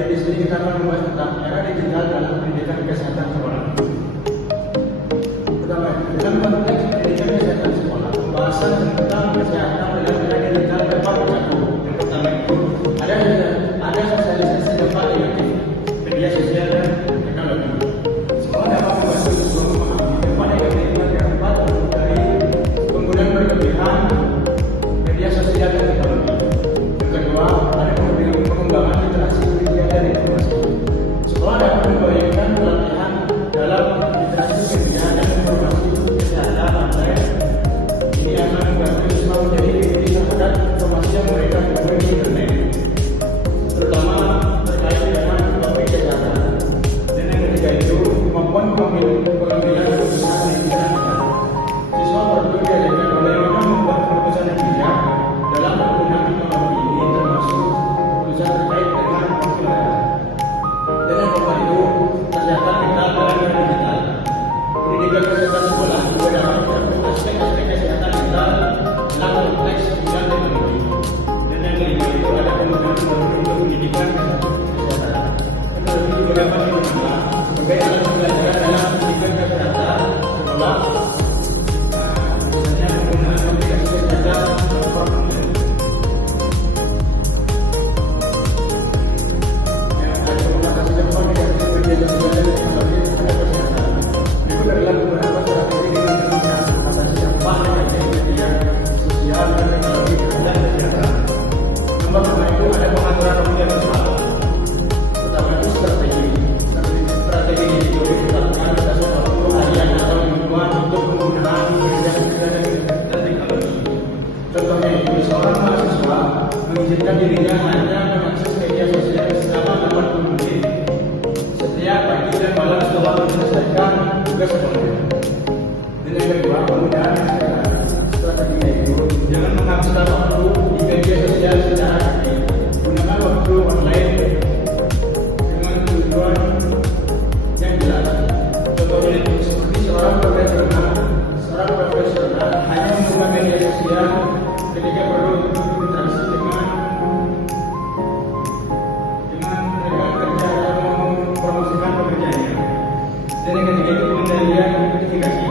Jadi di sini kita akan membahas tentang era digital dalam pendidikan kesehatan sekolah. Pertama, dalam konteks pendidikan kesehatan sekolah, pembahasan tentang kesehatan dalam era digital dapat dicakup. Yang pertama itu ada sosialisasi dampak negatif media sosial dan teknologi. Sekolah dapat membantu siswa memahami dampak negatif yang dapat dari penggunaan berlebihan media sosial dan teknologi. Yang kedua, ada pengembangan literasi media dan informasi. Sekolah dapat membayangkan pelatihan dalam literasi media dan informasi kesehatan online. Ini akan membantu siswa menjadi kritis terhadap informasi yang mereka temui di internet, terutama terkait dengan topik kesehatan. Dan yang ketiga itu kemampuan pengambilan keputusan di bidang. Siswa perlu diajarkan bagaimana membuat keputusan yang bijak dalam penggunaan teknologi ini, termasuk keputusan terkait dengan pemilihan. Dan yang keempat itu kesehatan mental dalam era digital. Pendidikan kesehatan sekolah juga dapat mencakup aspek-aspek kesehatan mental dalam konteks bidang teknologi. Dan yang kelima itu ada penggunaan teknologi untuk pendidikan kesehatan. Teknologi juga dapat digunakan sebagai alat pembelajaran dalam pendidikan kesehatan sekolah. Misalnya penggunaan aplikasi kesehatan platform online. Ada aplikasi dampak negatif media sosial dan teknologi terhadap kesehatan. Berikut adalah beberapa strategi dengan mengatasi dampak negatif media sosial dan teknologi terhadap kesehatan. Nomor pertama itu ada pengaturan waktu yang tepat. Pertama itu strategi itu ditetapkan berdasarkan waktu harian atau mingguan untuk penggunaan media sosial dan teknologi. Contohnya itu seorang mahasiswa mengizinkan dirinya hanya mengakses media sosial selama 80 menit setiap pagi dan malam setelah menyelesaikan tugas sekolahnya. Dan yang kedua, penggunaan strateginya itu jangan menghabiskan waktu di media sosial secara aktif. Gunakan waktu online dengan tujuan yang jelas. Contohnya itu seperti seorang profesional hanya membuka media sosial ketika perlu untuk berinteraksi dengan rekan kerja atau mempromosikan pekerjaannya. Dan yang ketiga itu pengendalian notifikasi.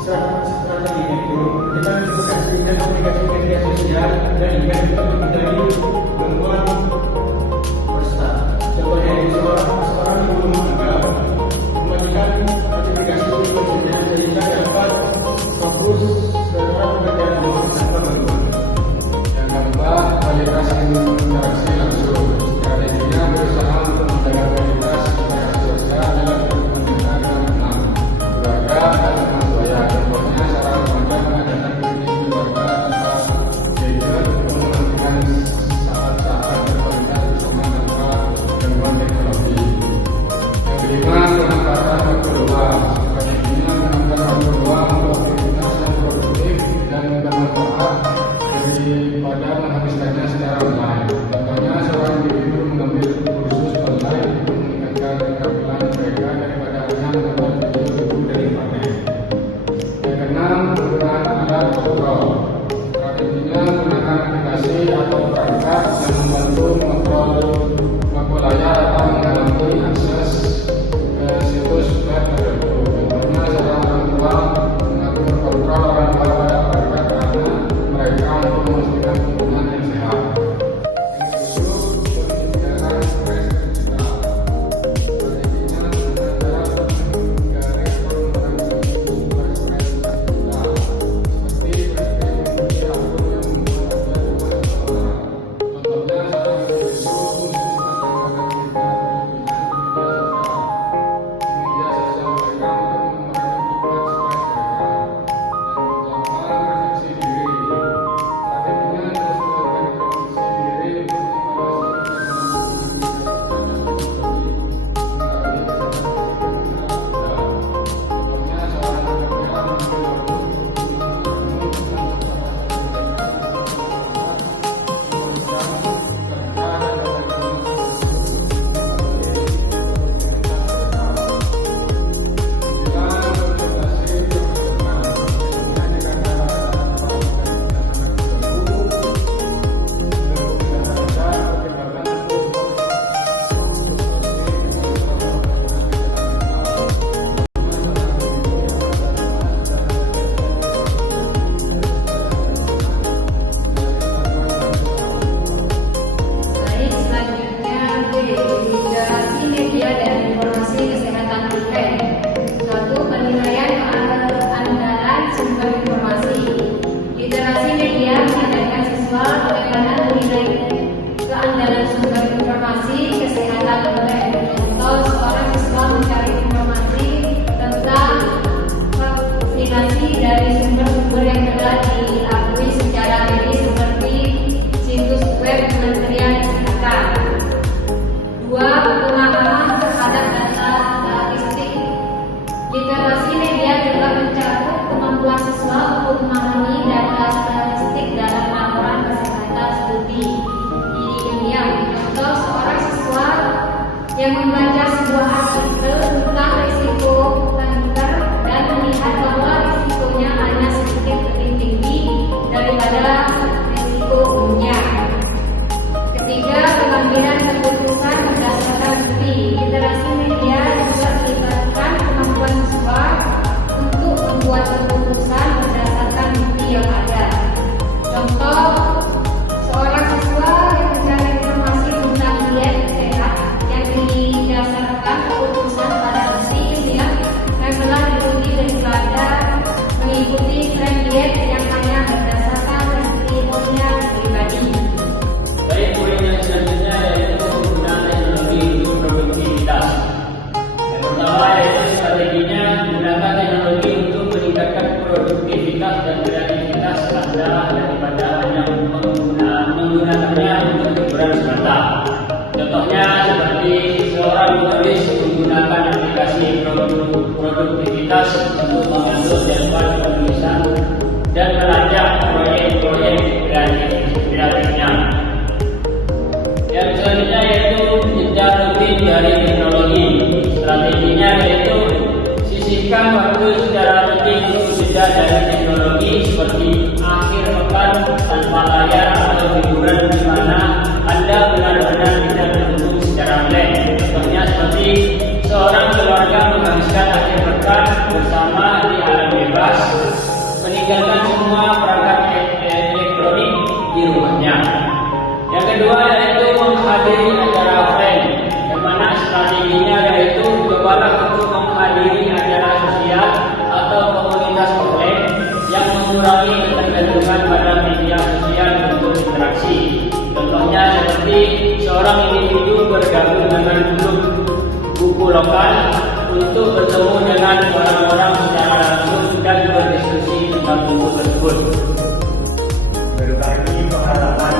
Strateginya itu kita mengaplikasikan aplikasi media sosial dan email untuk menghindari gangguan peserta. Contohnya itu seorang ibu rumah tangga mematikan notifikasi emailnya sehingga dapat fokus terhadap pekerjaan rumah tanpa gangguan. Yang keempat, kualitas interaksi langsung. Strateginya berusaha untuk menjaga kualitas interaksi sosial dalam kehidupan dengan keluarga dan teman sebaya. Contohnya secara remaja mengadakan piknik keluarga tanpa gadget untuk menantikan saat-saat berkualitas bersama tanpa gangguan teknologi. Yang kelima, pemanfaatan waktu luang. Strateginya menggunakan waktu luang untuk aktivitas yang produktif dan bermanfaat daripada menghabiskannya secara online. Contohnya seorang individu mengambil kursus online untuk meningkatkan keterampilan mereka daripada hanya menonton video dari internet. Yang keenam, penggunaan alat kontrol. Strateginya menggunakan aplikasi atau perangkat yang membantu mengontrol waktu layar atau menghalangi akses ke situs web tertentu. Contohnya seorang orang tua mengatur kontrol orang tua pada perangkat anak mereka untuk memastikan penggunaan yang sehat. Yang ke-10, peningkatan stres digital. Strateginya adalah menghindari atau mengurangi sumber stres digital, seperti akun yang membuat anda cemas seseorang. yang membaca sebuah artikel tentang risiko kanker dan melihat bahwa risikonya hanya sedikit lebih tinggi daripada risiko umumnya. Ketiga, pengambilan keputusan berdasarkan bukti. Literasi media juga melibatkan kemampuan siswa untuk membuat keputusan berdasarkan bukti yang ada. Contoh, seorang siswa yang mencari informasi tentang diet sehat yang didasarkan keputusan pada bukti ilmiah yang telah diuji daripada mengikuti tren diet yang hanya berdasarkan testimonial pribadi. Baik, poin yang selanjutnya yaitu penggunaan teknologi untuk produktivitas. Yang pertama yaitu strateginya menggunakan teknologi untuk meningkatkan produktivitas dan kreativitas Anda daripada hanya menggunakannya untuk hiburan semata. Contohnya seperti seorang penulis menggunakan aplikasi produktivitas untuk mengatur jadwal penulisan dan melacak proyek-proyek kreatifnya. Yang selanjutnya yaitu jenjang rutin dari teknologi. Strateginya yaitu sisihkan waktu secara rutin untuk jeda dari teknologi seperti akhir pekan tanpa layar atau hiburan di mana Anda benar-benar tidak bertemu secara blank. Contohnya seperti seorang keluarga menghabiskan akhir pekan bersama di alam bebas, meninggalkan semua perangkat elektronik di rumahnya. Yang kedua yaitu menghadiri acara offline, yang mana strateginya yaitu cobalah untuk menghadiri acara sosial atau komunitas offline yang mengurangi ketergantungan pada media sosial untuk interaksi. Contohnya seperti seorang individu bergabung dengan grup buku lokal untuk bertemu dengan orang-orang secara langsung dan berdiskusi tentang buku tersebut. Berbagi pengalaman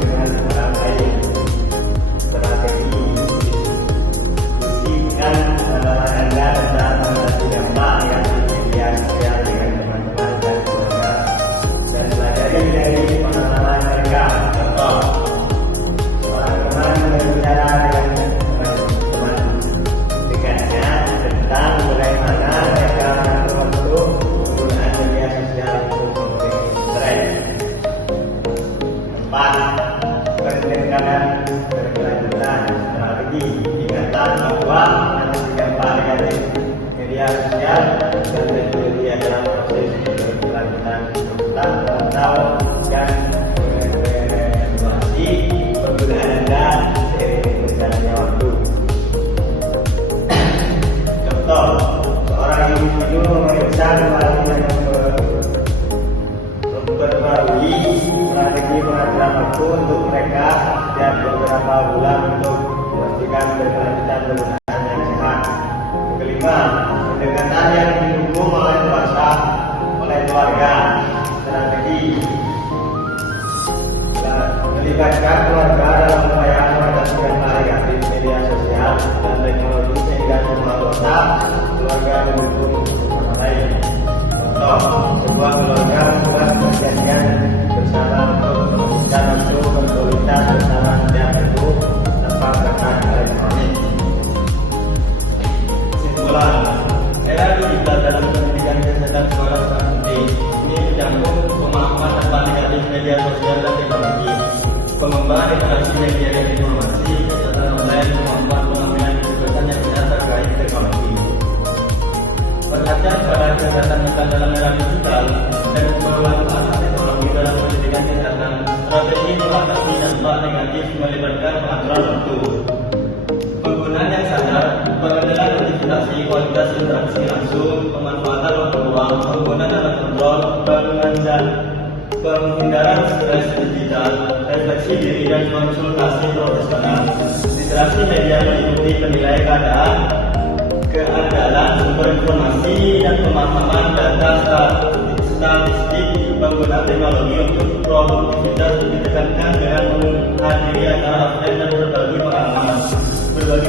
dengan orang lain, strategi diskusikan pengalaman Anda tentang mengatasi dampak negatif media sosial dengan teman-teman dan keluarga dan pelajari dari pengalaman mereka. Contoh, seorang teman berbicara dengan teman-teman dekatnya tentang bagaimana mereka mengatur penggunaan media sosial untuk memberi tren. 4. Pendidikan berkelanjutan. Strategi ingatkan bahwa mengatasi dampak negatif media sosial dan teknologi adalah proses berkelanjutan tentang memantau dan mengevaluasi penggunaan Anda seiring berjalannya waktu. Contoh, seorang individu memeriksa kembali dan memperbarui strategi pengaturan waktu untuk mereka setiap beberapa bulan untuk memastikan berkelanjutan penggunaan yang sehat. Kelima, pendekatan yang didukung oleh keluarga. Strategi melibatkan keluarga dalam upaya mengatasi dampak negatif media sosial dan teknologi sehingga semua anggota keluarga mendukung sama lain. Contoh, sebuah keluarga membuat perjanjian bersama untuk memastikan waktu berkualitas bersama setiap minggu tanpa perangkat elektronik. Kesimpulan, era digital dalam pendidikan kesehatan sekolah sangat penting. Ini mencakup pemahaman dampak negatif media sosial dan teknologi, pengembangan interaksi media dan informasi, kesehatan online, kemampuan pengambilan keputusan yang benar terkait teknologi. Perhatian pada kesehatan mental dalam era digital dan pemanfaatan teknologi dalam pendidikan kesehatan. Strategi mengatasi dampak negatif melibatkan pengaturan waktu, penggunaan yang sadar, pengendalian notifikasi, kualitas interaksi langsung, pemanfaatan waktu luang, penggunaan alat kontrol, penghindaran stres digital, refleksi diri dan konsultasi profesional. Literasi media meliputi penilaian keandalan sumber informasi dan pemahaman data statistik. Penggunaan teknologi untuk produktivitas ditekankan dengan menghadiri acara offline dan berbagi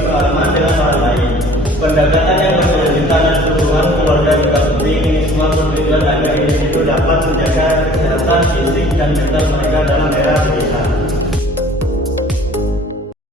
pengalaman dengan orang lain. Pendekatan yang berkelanjutan dan dukungan keluarga juga penting. Ini semua bertujuan agar individu dapat menjaga kesehatan fisik dan mental mereka dalam era digital.